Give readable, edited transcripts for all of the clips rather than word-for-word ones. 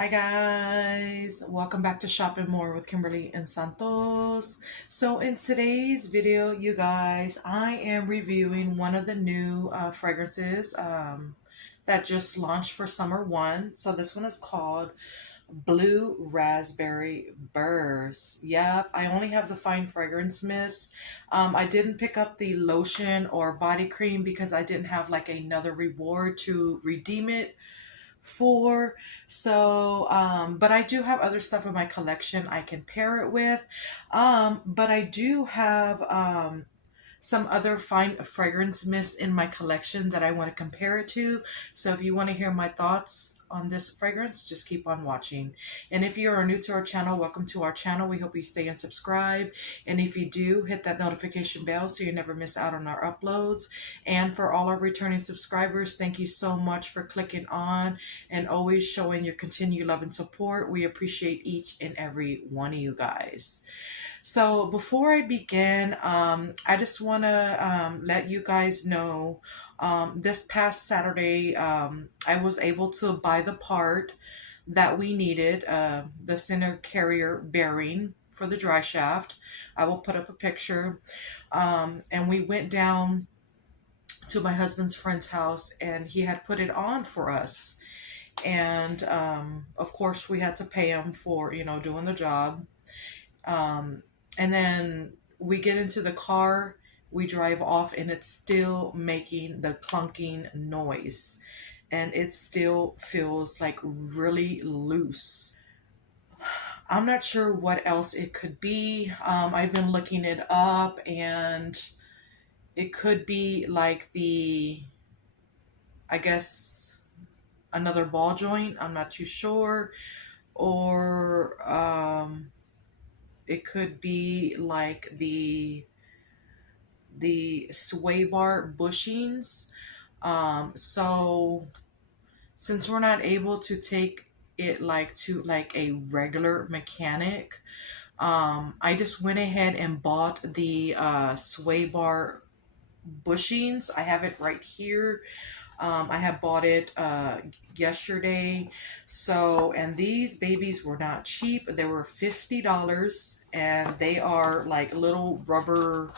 Hi guys, welcome back to Shopping More with Kimberly and Santos. So in today's video, you guys, I am reviewing one of the new fragrances that just launched for summer one. So this one is called Blue Raspberry Burst. Yep, I only have the fine fragrance mist. I didn't pick up the lotion or body cream because I didn't have like another reward to redeem it for. So but I do have other stuff in my collection I can pair it with. But I do have some other fine fragrance mists in my collection that I want to compare it to. So if you want to hear my thoughts on this fragrance, just keep on watching. And if you are new to our channel, welcome to our channel. We hope you stay and subscribe. And if you do, hit that notification bell so you never miss out on our uploads. And for all our returning subscribers, thank you so much for clicking on and always showing your continued love and support. We appreciate each and every one of you guys. So before I begin, I just want to let you guys know this past Saturday, I was able to buy the part that we needed, the center carrier bearing for the dry shaft. I will put up a picture. And we went down to my husband's friend's house and he had put it on for us. And of course, we had to pay him for, doing the job. And then we get into the car, we drive off, and it's still making the clunking noise. And it still feels like really loose. I'm not sure what else it could be. I've been looking it up, and it could be like I guess, another ball joint. I'm not too sure. Or, it could be like the sway bar bushings. So since we're not able to take it to a regular mechanic, I just went ahead and bought the sway bar bushings. I have it right here. I have bought it yesterday. So, and these babies were not cheap. They were $50, and they are like little rubber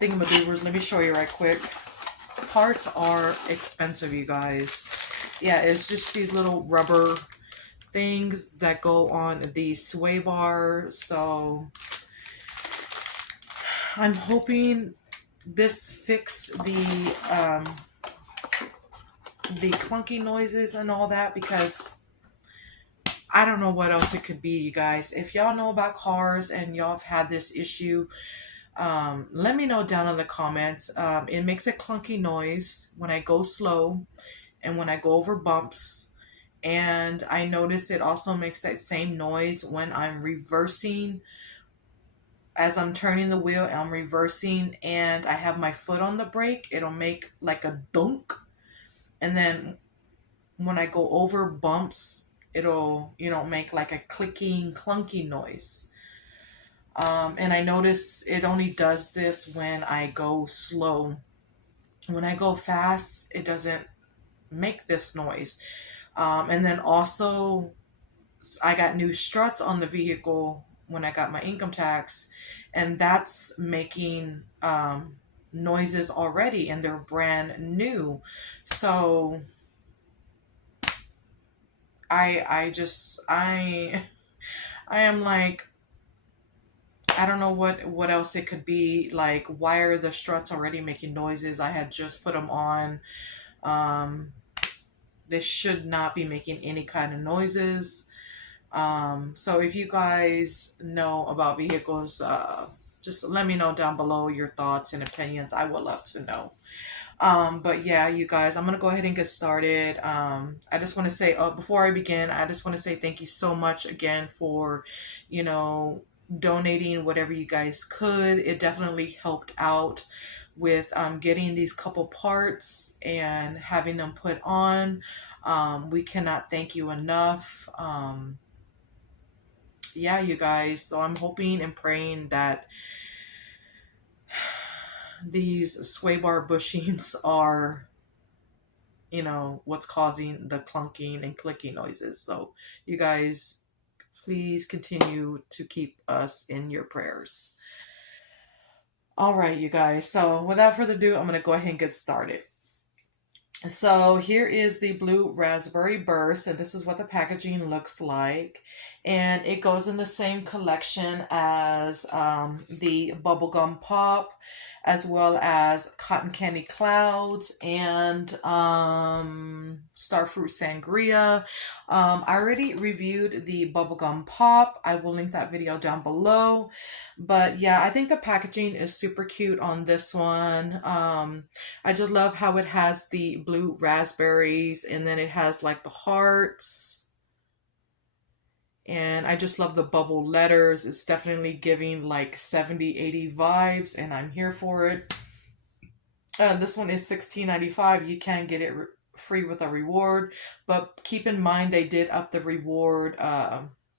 thingamadoobers. Let me show you right quick. Parts are expensive, you guys. Yeah, it's just these little rubber things that go on the sway bar. So I'm hoping this fix the clunky noises and all that, because I don't know what else it could be, you guys. If y'all know about cars and y'all have had this issue, let me know down in the comments. It makes a clunky noise when I go slow and when I go over bumps. And I notice it also makes that same noise when I'm reversing. As I'm turning the wheel, I'm reversing and I have my foot on the brake, it'll make like a dunk. And then when I go over bumps, it'll, make like a clicking, clunky noise. And I notice it only does this when I go slow. When I go fast, it doesn't make this noise. And then also, I got new struts on the vehicle when I got my income tax, and that's making noises already, and they're brand new. So I am like, I don't know what else it could be. Like, why are the struts already making noises? I had just put them on. They should not be making any kind of noises. So if you guys know about vehicles, just let me know down below your thoughts and opinions. I would love to know. But yeah, you guys, I'm going to go ahead and get started. I just want to say, before I begin, I just want to say thank you so much again for, donating whatever you guys could. It definitely helped out with getting these couple parts and having them put on. We cannot thank you enough. Yeah, you guys, so I'm hoping and praying that these sway bar bushings are you know, what's causing the clunking and clicking noises. So you guys, please continue to keep us in your prayers. All right, you guys. So without further ado, I'm going to go ahead and get started. So here is the blue raspberry burst, and this is what the packaging looks like. And it goes in the same collection as the bubblegum pop, as well as cotton candy clouds and starfruit sangria. I already reviewed the bubblegum pop. I will link that video down below. But yeah, I think the packaging is super cute on this one. I just love how it has the blue raspberries, and then it has like the hearts. And I just love the bubble letters. It's definitely giving like 70, 80 vibes, and I'm here for it. This one is $16.95. You can get it free with a reward, but keep in mind they did up the reward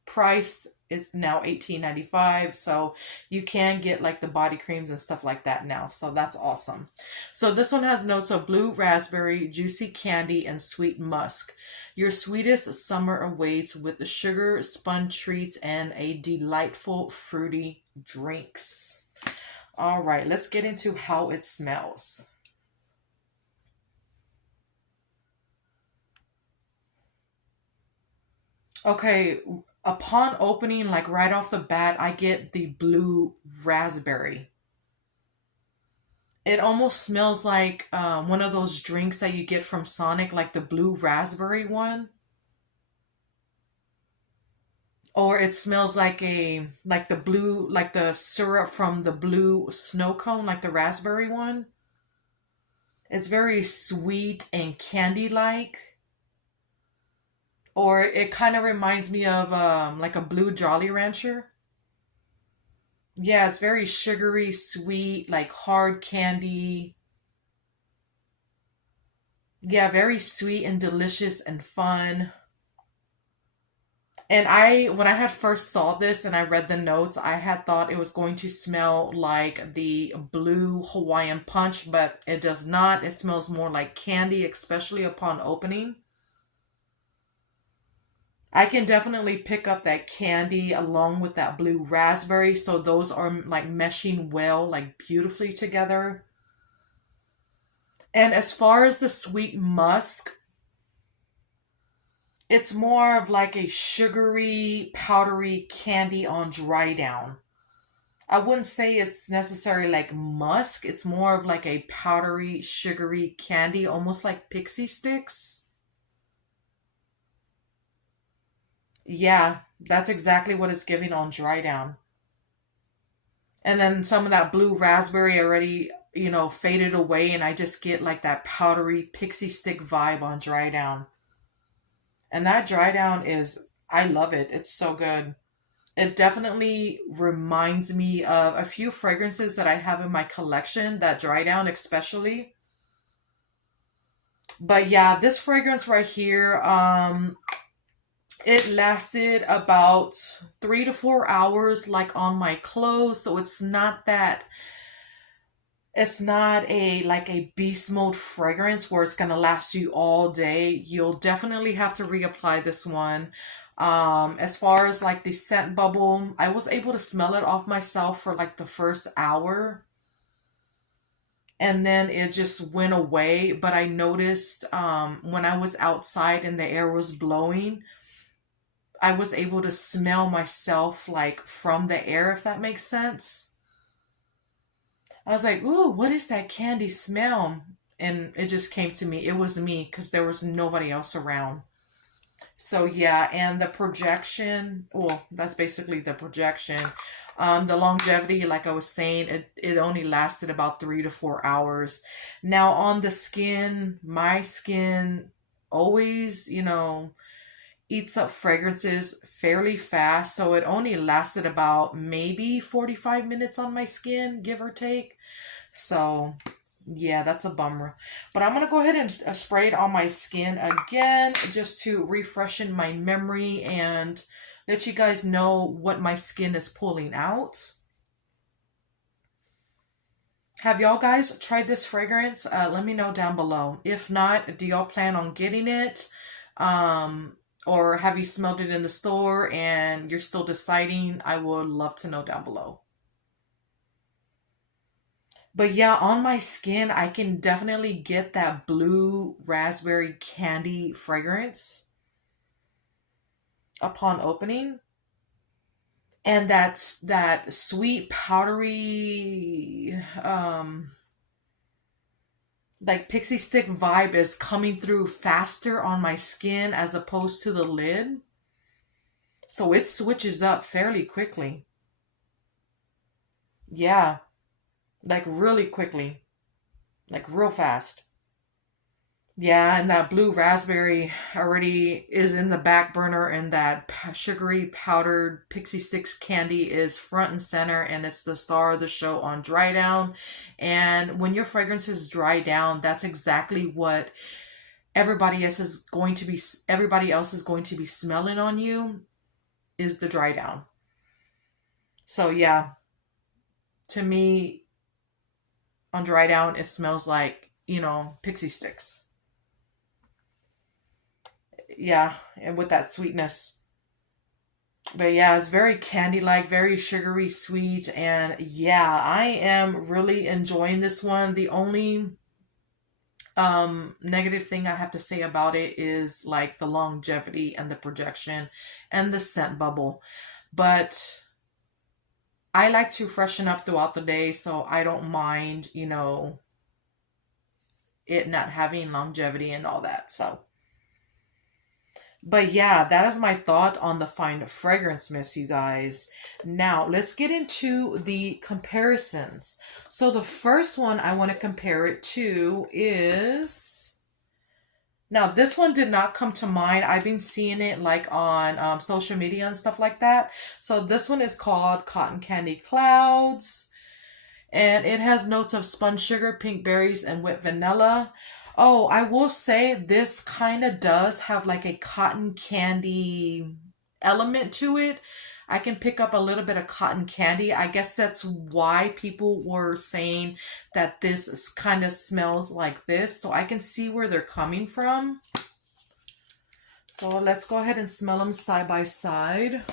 price. Is now $18.95, so you can get like the body creams and stuff like that now, so that's awesome. So this one has notes of blue raspberry, juicy candy, and sweet musk. Your sweetest summer awaits with the sugar sponge treats and a delightful fruity drinks. All right, let's get into how it smells. Okay, upon opening, like right off the bat, I get the blue raspberry. It almost smells like one of those drinks that you get from Sonic, like the blue raspberry one. Or it smells like like the blue, like the syrup from the blue snow cone, like the raspberry one. It's very sweet and candy-like. Or it kind of reminds me of like a blue Jolly Rancher. Yeah, it's very sugary, sweet, like hard candy. Yeah, very sweet and delicious and fun. And when I had first saw this and I read the notes, I had thought it was going to smell like the blue Hawaiian punch, but it does not. It smells more like candy, especially upon opening. I can definitely pick up that candy along with that blue raspberry, so those are like meshing well, like beautifully together. And as far as the sweet musk, it's more of like a sugary, powdery candy on dry down. I wouldn't say it's necessarily like musk. It's more of like a powdery, sugary candy, almost like pixie sticks. Yeah, that's exactly what it's giving on dry down. And then some of that blue raspberry already, you know, faded away, and I just get like that powdery pixie stick vibe on dry down. And that dry down is, I love it. It's so good. It definitely reminds me of a few fragrances that I have in my collection, that dry down especially. But yeah, this fragrance right here, it lasted about 3 to 4 hours, like on my clothes. So it's not that, it's not a like a beast mode fragrance where it's gonna last you all day. You'll definitely have to reapply this one. As far as like the scent bubble, I was able to smell it off myself for like the first hour, and then it just went away. But I noticed when I was outside and the air was blowing, I was able to smell myself like from the air, if that makes sense. I was like, ooh, what is that candy smell? And it just came to me. It was me because there was nobody else around. So yeah, and the projection, well, that's basically the projection. The longevity, like I was saying, it only lasted about 3 to 4 hours. Now on the skin, my skin always, you know, eats up fragrances fairly fast. So it only lasted about maybe 45 minutes on my skin, give or take. So yeah, that's a bummer. But I'm going to go ahead and spray it on my skin again, just to refreshen my memory and let you guys know what my skin is pulling out. Have y'all guys tried this fragrance? Let me know down below. If not, do y'all plan on getting it? Um, or have you smelled it in the store and you're still deciding? I would love to know down below. But yeah, on my skin, I can definitely get that blue raspberry candy fragrance upon opening. And that's that sweet, powdery, like pixie stick vibe is coming through faster on my skin as opposed to the lid. So it switches up fairly quickly. Yeah, like really quickly, like real fast. Yeah, and that blue raspberry already is in the back burner, and that sugary powdered pixie sticks candy is front and center, and it's the star of the show on dry down. And when your fragrances dry down, that's exactly what everybody else is going to be smelling on you is the dry down. So yeah, to me, on dry down, it smells like, pixie sticks. Yeah, and with that sweetness. But yeah, it's very candy-like, very sugary sweet, and yeah, I am really enjoying this one. The only negative thing I have to say about it is like the longevity and the projection and the scent bubble. But I like to freshen up throughout the day, so I don't mind, it not having longevity and all that. So but yeah, that is my thought on the Find Fragrance Mist, you guys. Now, let's get into the comparisons. So the first one I want to compare it to is... Now, this one did not come to mind. I've been seeing it like on social media and stuff like that. So this one is called Cotton Candy Clouds. And it has notes of spun sugar, pink berries, and whipped vanilla. Oh, I will say this kind of does have like a cotton candy element to it. I can pick up a little bit of cotton candy. I guess that's why people were saying that this kind of smells like this. So I can see where they're coming from. So let's go ahead and smell them side by side.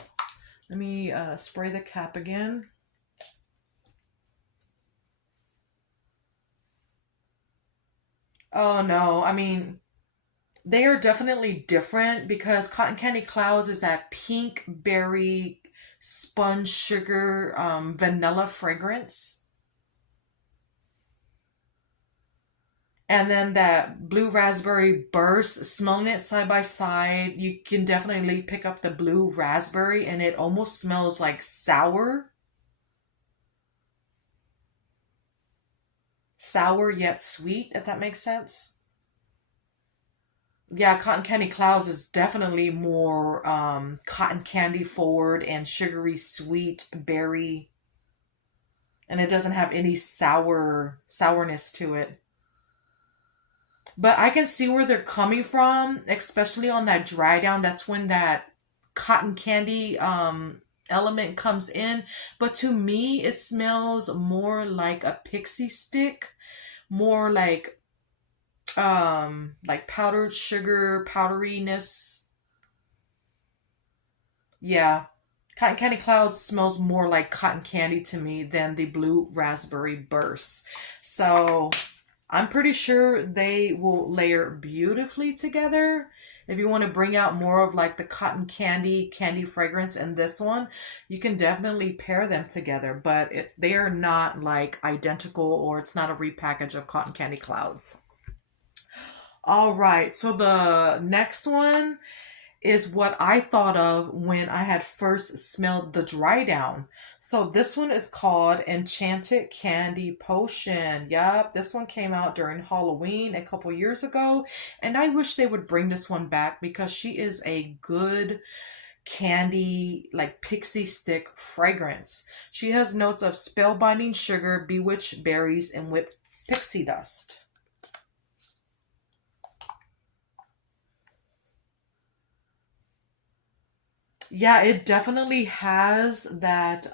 Let me spray the cap again. Oh no, I mean, they are definitely different because Cotton Candy Clouds is that pink berry sponge sugar vanilla fragrance. And then that blue raspberry burst, smelling it side by side, you can definitely pick up the blue raspberry and it almost smells like sour. Sour yet sweet, if that makes sense. Yeah, Cotton Candy Clouds is definitely more cotton candy forward and sugary sweet berry, and it doesn't have any sourness to it. But I can see where they're coming from, especially on that dry down. That's when that cotton candy element comes in. But to me, it smells more like a pixie stick, more like powdered sugar, powderiness. Yeah. Cotton Candy Clouds smells more like cotton candy to me than the blue raspberry burst. So I'm pretty sure they will layer beautifully together. If you want to bring out more of like the cotton candy fragrance in this one, you can definitely pair them together. But they are not like identical, or it's not a repackage of Cotton Candy Clouds. All right, so the next one is what I thought of when I had first smelled the dry down. So this one is called Enchanted Candy Potion. Yup, this one came out during Halloween a couple years ago, and I wish they would bring this one back because she is a good candy, like pixie stick fragrance. She has notes of spellbinding sugar, bewitched berries, and whipped pixie dust. Yeah, it definitely has that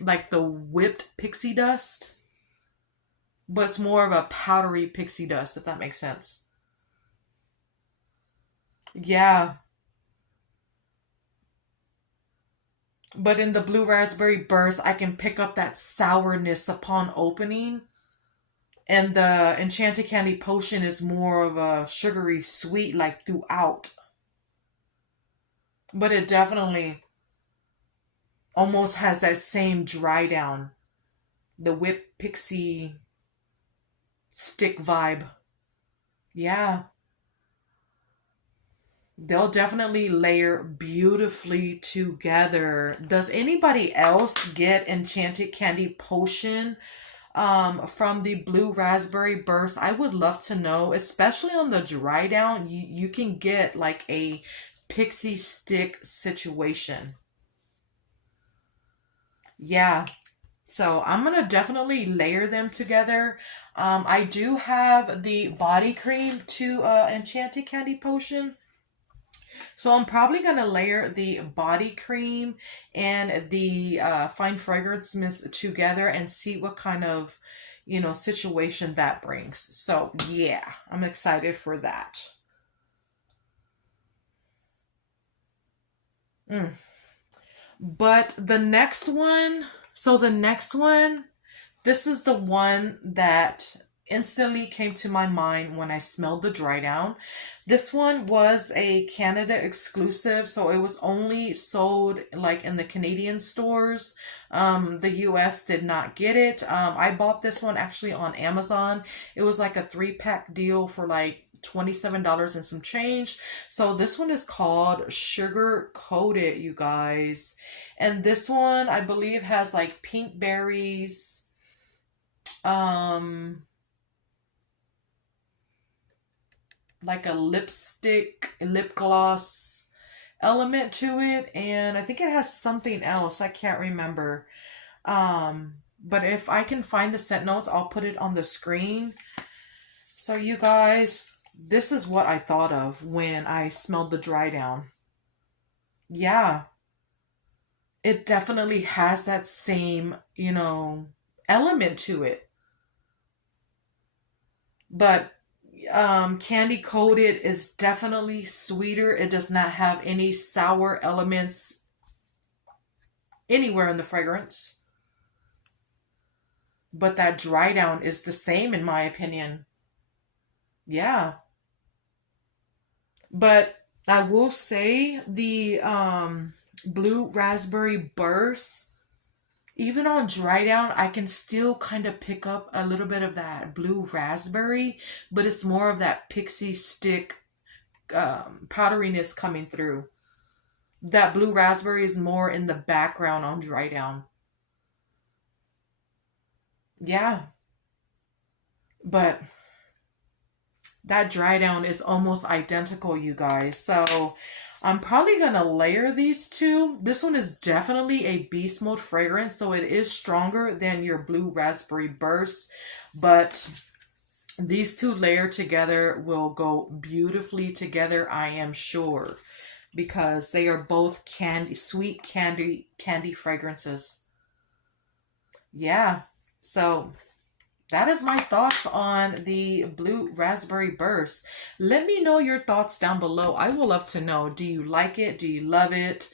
like the whipped pixie dust. but it's more of a powdery pixie dust, if that makes sense. Yeah. But in the blue raspberry burst, I can pick up that sourness upon opening. And the enchanted candy potion is more of a sugary sweet, like throughout. But it definitely almost has that same dry down, the whipped pixie stick vibe. Yeah. They'll definitely layer beautifully together. Does anybody else get enchanted candy potion from the blue raspberry burst? I would love to know, especially on the dry down. You can get like a pixie stick situation. Yeah. So I'm gonna definitely layer them together. I do have the body cream to enchanted candy potion. So I'm probably gonna layer the body cream and the fine fragrance mist together and see what kind of, situation that brings. So yeah, I'm excited for that. Mm. But the next one, this is the one that instantly came to my mind when I smelled the dry down. This one was a Canada exclusive, so it was only sold like in the Canadian stores. The US did not get it. I bought this one actually on Amazon. It was like a 3-pack deal for like $27 and some change. So this one is called Sugar Coated, you guys. And this one I believe has like pink berries, um like a lipstick, lip gloss element to it, and I think it has something else. I can't remember. But if I can find the scent notes, I'll put it on the screen. So you guys, this is what I thought of when I smelled the dry down. Yeah, it definitely has that same, element to it. But candy coated is definitely sweeter. It does not have any sour elements anywhere in the fragrance. But that dry down is the same in my opinion. Yeah. But I will say the blue raspberry burst, even on dry down, I can still kind of pick up a little bit of that blue raspberry, but it's more of that pixie stick powderiness coming through. That blue raspberry is more in the background on dry down. Yeah, but that dry down is almost identical, you guys. So I'm probably gonna layer these two. This one is definitely a beast mode fragrance, so it is stronger than your blue raspberry burst, but these two layered together will go beautifully together, I am sure, because they are both candy, sweet candy fragrances. Yeah. So that is my thoughts on the blue raspberry burst. Let me know your thoughts down below. I will love to know. Do you like it? Do you love it?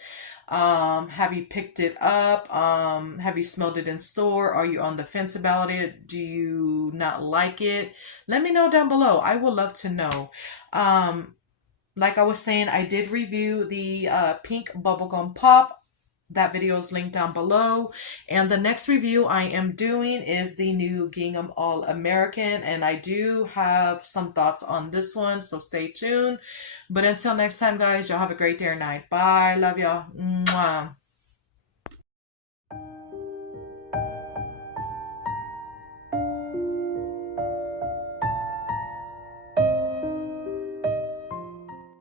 Have you picked it up? Have you smelled it in store? Are you on the fence about it? Do you not like it? Let me know down below. I would love to know. Like I was saying, I did review the pink bubblegum pop. That video is linked down below. And the next review I am doing is the new Gingham All American. And I do have some thoughts on this one, so stay tuned. But until next time, guys, y'all have a great day or night. Bye. Love y'all. Mwah.